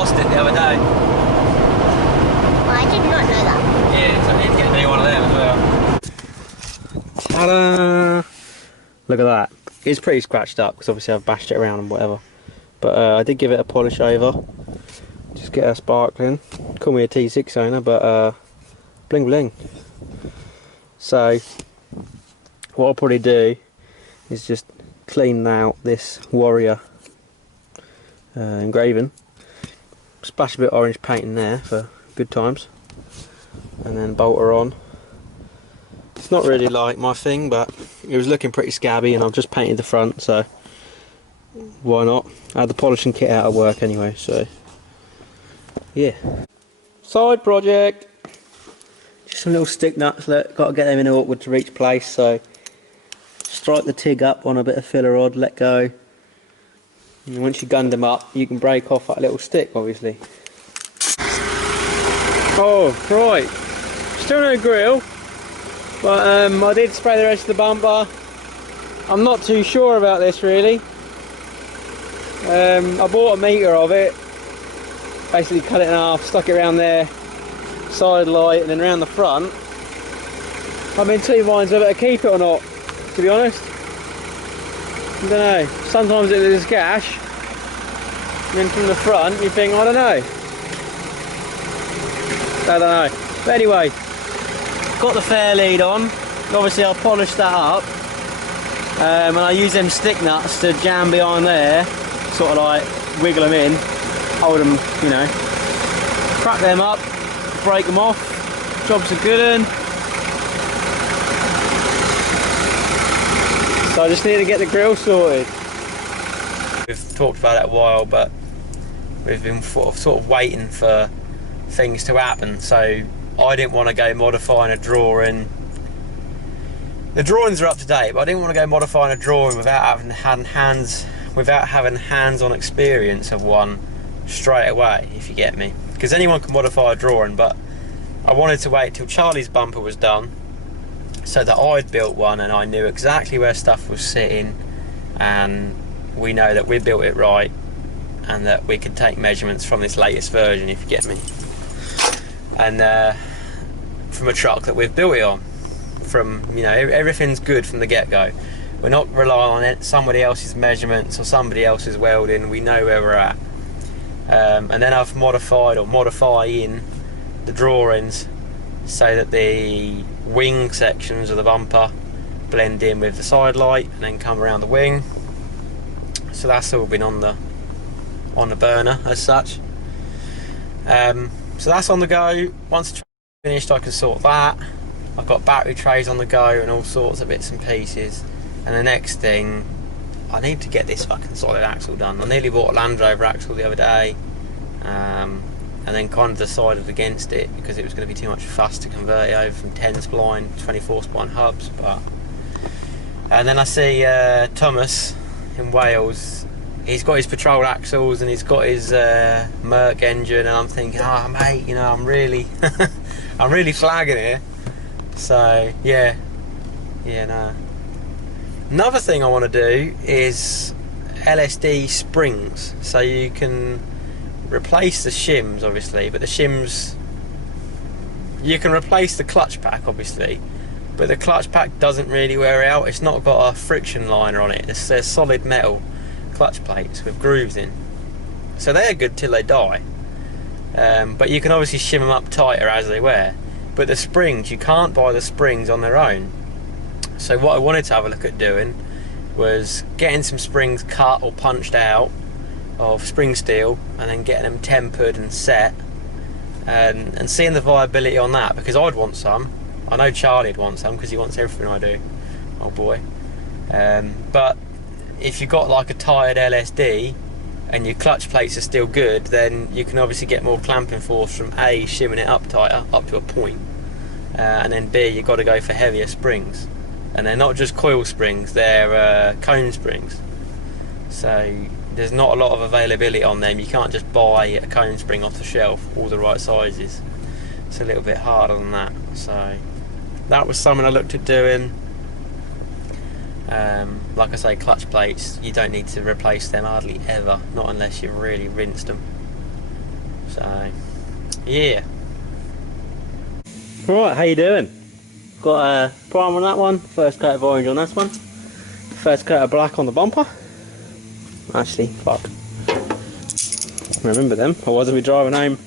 lost it the other day. Well, I did not know that. Yeah, so I need to get a new one of them as well. Ta-da! Look at that. It's pretty scratched up because obviously I've bashed it around and whatever. But I did give it a polish over. Just get her sparkling. Call me a T6 owner, but bling bling. So what I'll probably do is just clean out this Warrior engraving, splash a bit of orange paint in there for good times, and then bolt her on. It's not really like my thing, but it was looking pretty scabby and I've just painted the front, so why not? I had the polishing kit out of work anyway, so yeah. Side project, just some little stick nuts. Look, got to get them in an awkward to reach place, so strike the TIG up on a bit of filler rod, let go, and once you gun them up you can break off that little stick obviously. Oh right, still no grill, but I did spray the rest of the bumper. I'm not too sure about this really. I bought a metre of it, basically cut it in half, stuck it around there, side light, and then around the front. I'm in two minds whether to keep it or not, to be honest. I don't know, sometimes it is gash, and then from the front you think, I don't know. I don't know. But anyway, got the fairlead on, obviously I'll polish that up, and I use them stick nuts to jam behind there, sort of like wiggle them in, hold them, you know, crack them up, break them off, job's a good one. So I just need to get the grill sorted. We've talked about it a while, but we've been sort of waiting for things to happen, so I didn't want to go modifying a drawing. The drawings are up to date, but I didn't want to go modifying a drawing without having hands-on experience of one straight away, if you get me. Because anyone can modify a drawing, but I wanted to wait till Charlie's bumper was done so that I'd built one and I knew exactly where stuff was sitting, and we know that we built it right and that we could take measurements from this latest version, if you get me. And from a truck that we've built it on, from, you know, everything's good from the get-go. We're not relying on it, somebody else's measurements or somebody else's welding. We know where we're at. And then I've modified or modifying the drawings so that the wing sections of the bumper blend in with the side light and then come around the wing. So that's all been on the burner as such. So that's on the go. Once it's finished I can sort that. I've got battery trays on the go and all sorts of bits and pieces. And the next thing, I need to get this fucking solid axle done. I nearly bought a Land Rover axle the other day, and then kind of decided against it because it was going to be too much fuss to convert it over from 10 spline, 24 spline hubs. And then I see Thomas in Wales. He's got his patrol axles and he's got his Merc engine, and I'm thinking, oh mate, you know, I'm really, I'm really flagging here. So yeah, no. Another thing I want to do is LSD springs, so you can replace the shims obviously, but the shims, you can replace the clutch pack obviously, but the clutch pack doesn't really wear out. It's not got a friction liner on it. They're solid metal clutch plates with grooves in, so they're good till they die, but you can obviously shim them up tighter as they wear. But the springs, you can't buy the springs on their own. So what I wanted to have a look at doing was getting some springs cut or punched out of spring steel and then getting them tempered and set, and seeing the viability on that, because I'd want some. I know Charlie'd want some because he wants everything I do, oh boy. But if you've got like a tired LSD and your clutch plates are still good, then you can obviously get more clamping force from A, shimming it up tighter up to a point, and then B, you've got to go for heavier springs. And they're not just coil springs, they're cone springs. So there's not a lot of availability on them. You can't just buy a cone spring off the shelf, all the right sizes. It's a little bit harder than that. So that was something I looked at doing. Like I say, clutch plates, you don't need to replace them hardly ever, not unless you've really rinsed them. So, yeah. Right, how you doing? Got a primer on that one, first coat of orange on this one, first coat of black on the bumper. Actually, fuck. Remember them, otherwise I'll be driving home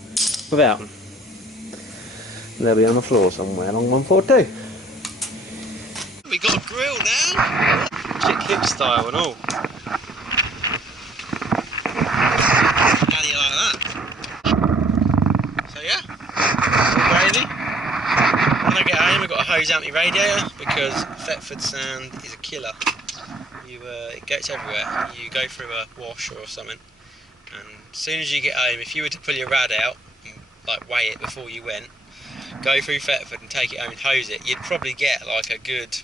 without them. They'll be on the floor somewhere along 142. We got a grill now! Chick hip style and all. How do you like that? So yeah, all gravy. When I get home I've got to hose out my radiator because Thetford sand is a killer. It gets everywhere. You go through a wash or something, and as soon as you get home, if you were to pull your rad out and like weigh it before you went, go through Thetford and take it home and hose it, you'd probably get like a good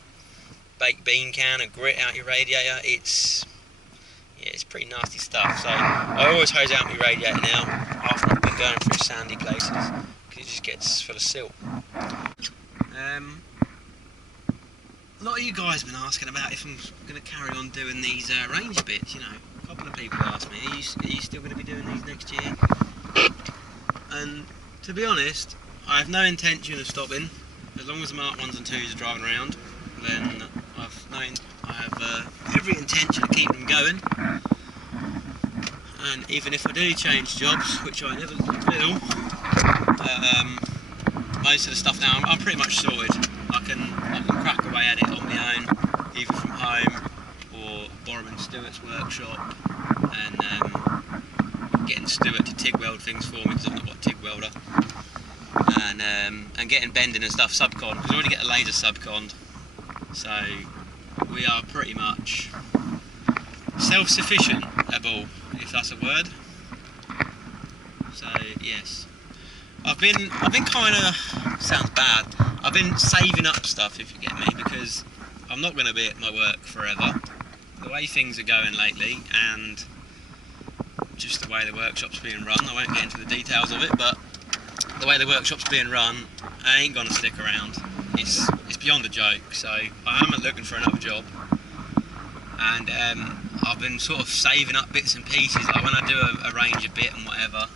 baked bean can of grit out your radiator. It's pretty nasty stuff. So I always hose out my radiator now after I've been going through sandy places because it just gets full of silt. A lot of you guys have been asking about if I'm going to carry on doing these Ranger bits. You know, a couple of people asked me, are you still going to be doing these next year? And to be honest, I have no intention of stopping. As long as the Mark 1s and 2s are driving around, then I have every intention of keeping them going. And even if I do change jobs, which I never will, most of the stuff now I'm pretty much sorted. I can crack away at it on my own, either from home or borrowing Stuart's workshop and getting Stuart to TIG weld things for me because I've not got a TIG welder, and getting bending and stuff subcon because I already get a laser subconned. So we are pretty much self-sufficient-able, if that's a word. So yes, I've been kind of, sounds bad, I've been saving up stuff, if you get me, because I'm not going to be at my work forever. The way things are going lately and just the way the workshop's being run, I won't get into the details of it, but the way the workshop's being run, I ain't going to stick around. It's beyond a joke, so I am looking for another job. And I've been sort of saving up bits and pieces, like when I do a Ranger bit and whatever,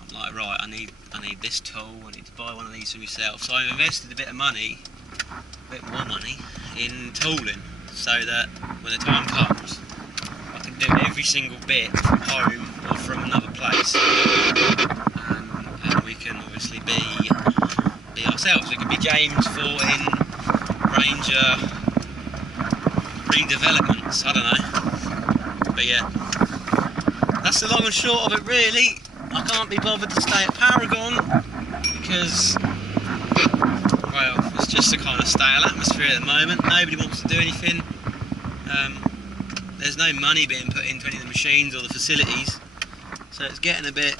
I'm like, right, I need this tool, I need to buy one of these for myself. So I've invested a bit of money, a bit more money, in tooling, so that when the time comes, I can do every single bit from home or from another place. And we can obviously be ourselves. We can be James 14 Ranger redevelopments, I don't know. But yeah, that's the long and short of it really. I can't be bothered to stay at Paragon because, well, it's just a kind of stale atmosphere at the moment. Nobody wants to do anything. There's no money being put into any of the machines or the facilities, so it's getting a bit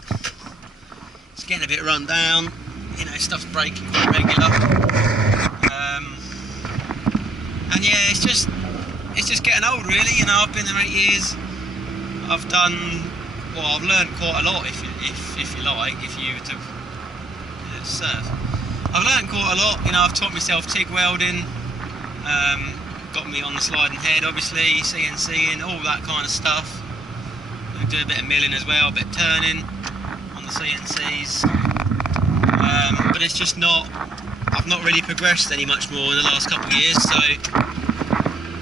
run down. You know, stuff's breaking quite regular. And yeah, it's just getting old really. You know, I've been there 8 years. I've learned quite a lot, if you like, if you were to surf. I've learned quite a lot. You know, I've taught myself TIG welding, got me on the sliding head, obviously, CNCing, all that kind of stuff. I do a bit of milling as well, a bit of turning on the CNCs. But it's just I've not really progressed any much more in the last couple of years, so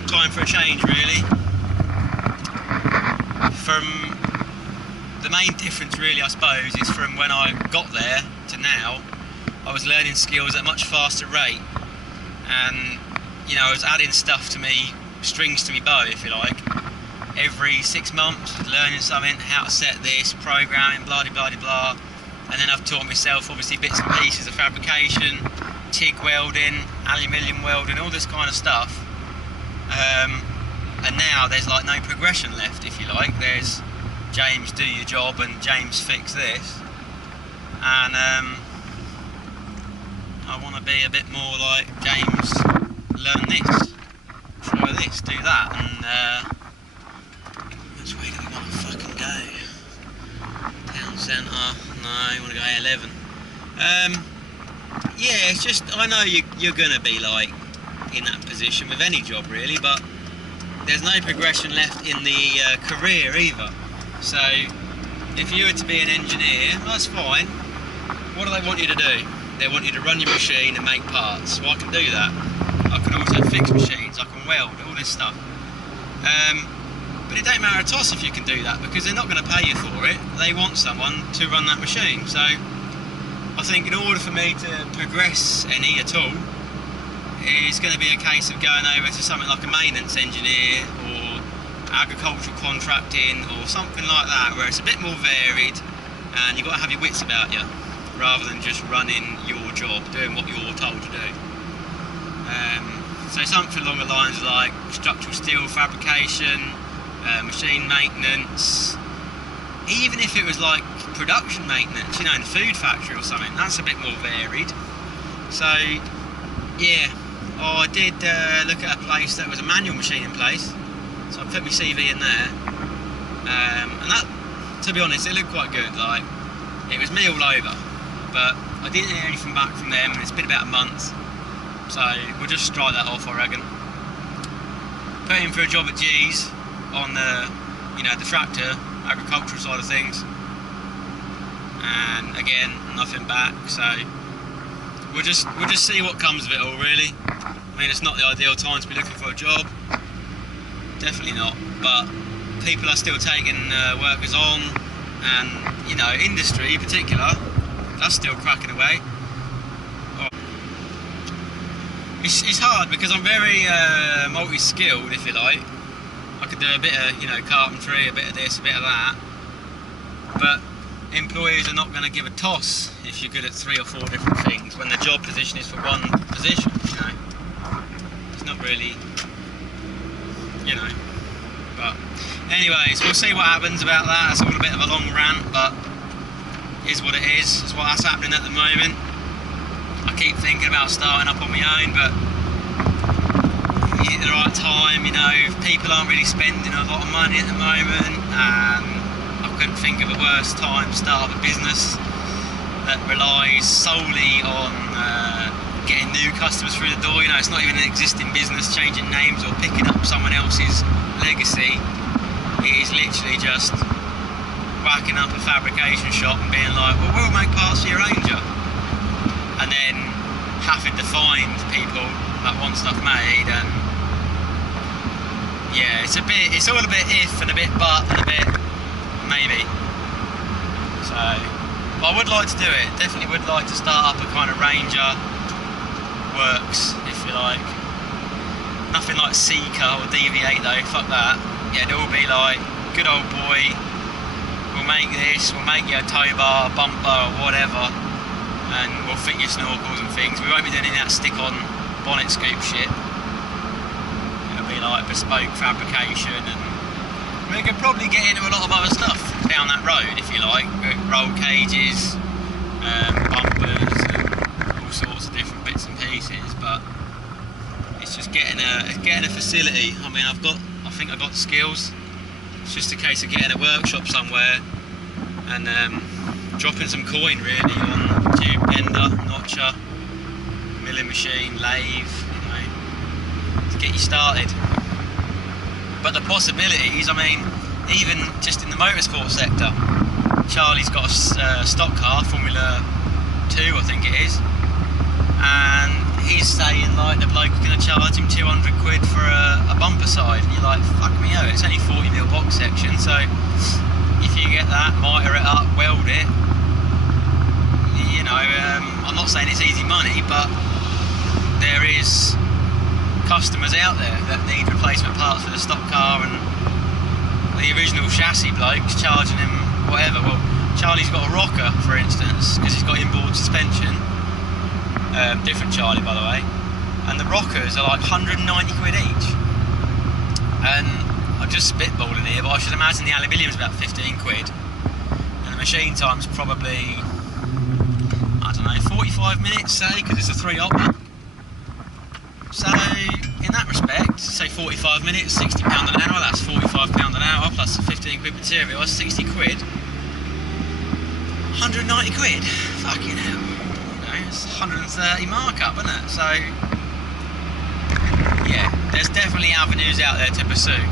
time for a change really. The main difference really, I suppose, is from when I got there to now, I was learning skills at a much faster rate, and you know, I was adding stuff to me, strings to me bow, if you like. Every 6 months, learning something, how to set this, programming, blah de blah de blah. And then I've taught myself obviously bits and pieces of fabrication, TIG welding, aluminium welding, all this kind of stuff. And now there's like no progression left, if you like. There's James, do your job, and James, fix this. And I want to be a bit more like James, learn this, try this, do that, and which way do we want to fucking go? Town centre? No, you want to go A11. Yeah, it's just, I know you're going to be like in that position with any job really, but there's no progression left in the career either. So if you were to be an engineer, that's fine. What do they want you to do? They want you to run your machine and make parts. Well, I can do that. I can also fix machines, I can weld, all this stuff. But it don't matter a toss if you can do that, because they're not going to pay you for it. They want someone to run that machine. So I think in order for me to progress any at all, it's going to be a case of going over to something like a maintenance engineer or agricultural contracting or something like that, where it's a bit more varied and you've got to have your wits about you, rather than just running your job, doing what you're told to do. So something along the lines like structural steel fabrication, machine maintenance, even if it was like production maintenance, you know, in a food factory or something, that's a bit more varied. So yeah, I did look at a place that was a manual machining place, so I put my CV in there, and that, to be honest, it looked quite good. Like, it was me all over, but I didn't hear anything back from them, and it's been about a month, so we'll just strike that off, I reckon. Put in for a job at G's on the, you know, the tractor agricultural side of things, and again, nothing back. So we'll just see what comes of it all, really. I mean, it's not the ideal time to be looking for a job, definitely not, but people are still taking workers on, and, you know, industry in particular, that's still cracking away. It's hard because I'm very multi-skilled, if you like. I could do a bit of, you know, carpentry, a bit of this, a bit of that, but employers are not going to give a toss if you're good at 3 or 4 different things when the job position is for one position, you know. It's not really, you know. But anyways, we'll see what happens about that. It's all a bit of a long rant, but it is what it is. It's what's happening at the moment. I keep thinking about starting up on my own, but at the right time, you know, people aren't really spending a lot of money at the moment, and I couldn't think of a worse time to start up a business that relies solely on getting new customers through the door. You know, it's not even an existing business changing names or picking up someone else's legacy. It is literally just whacking up a fabrication shop and being like, well, we'll make parts for your Ranger, and then having to find people that want stuff made. And yeah, it's all a bit if and a bit but and a bit maybe. So I would like to do it, definitely would like to start up a kind of Ranger works, if you like. Nothing like Seeker or DV8 though, fuck that. Yeah, it'll all be like, good old boy, we'll make this, we'll make you a tow bar, bumper or whatever, and we'll fit your snorkels and things. We won't be doing any of that stick-on bonnet scoop shit. It'll be like bespoke fabrication, and we could probably get into a lot of other stuff down that road, if you like. Roll cages, bumpers, and all sorts of different bits and pieces. But it's just getting a facility. I mean, I think I've got the skills. It's just a case of getting a workshop somewhere and dropping some coin really on tube bender, notcher, milling machine, lathe, you know, to get you started. But the possibilities, I mean, even just in the motorsport sector, Charlie's got a stock car, Formula 2 I think it is, and he's saying like the bloke is going to charge him 200 quid for a bumper side, and you're like, fuck me, oh, it's only 40mm box section, so if you get that, miter it up, weld it, you know, I'm not saying it's easy money, but there is customers out there that need replacement parts for the stock car, and the original chassis bloke's charging him whatever. Well, Charlie's got a rocker, for instance, because he's got inboard suspension, different Charlie by the way, and the rockers are like 190 quid each, and I'm just spitballing here, but I should imagine the aluminium's about 15 quid, and the machine time's probably, I don't know, 45 minutes, say, because it's a 3-op. So in that respect, say 45 minutes, £60 an hour, that's £45 an hour, plus the 15 quid material, that's 60 quid. 190 quid, fucking hell. You know, it's 130 markup, isn't it? So yeah, there's definitely avenues out there to pursue.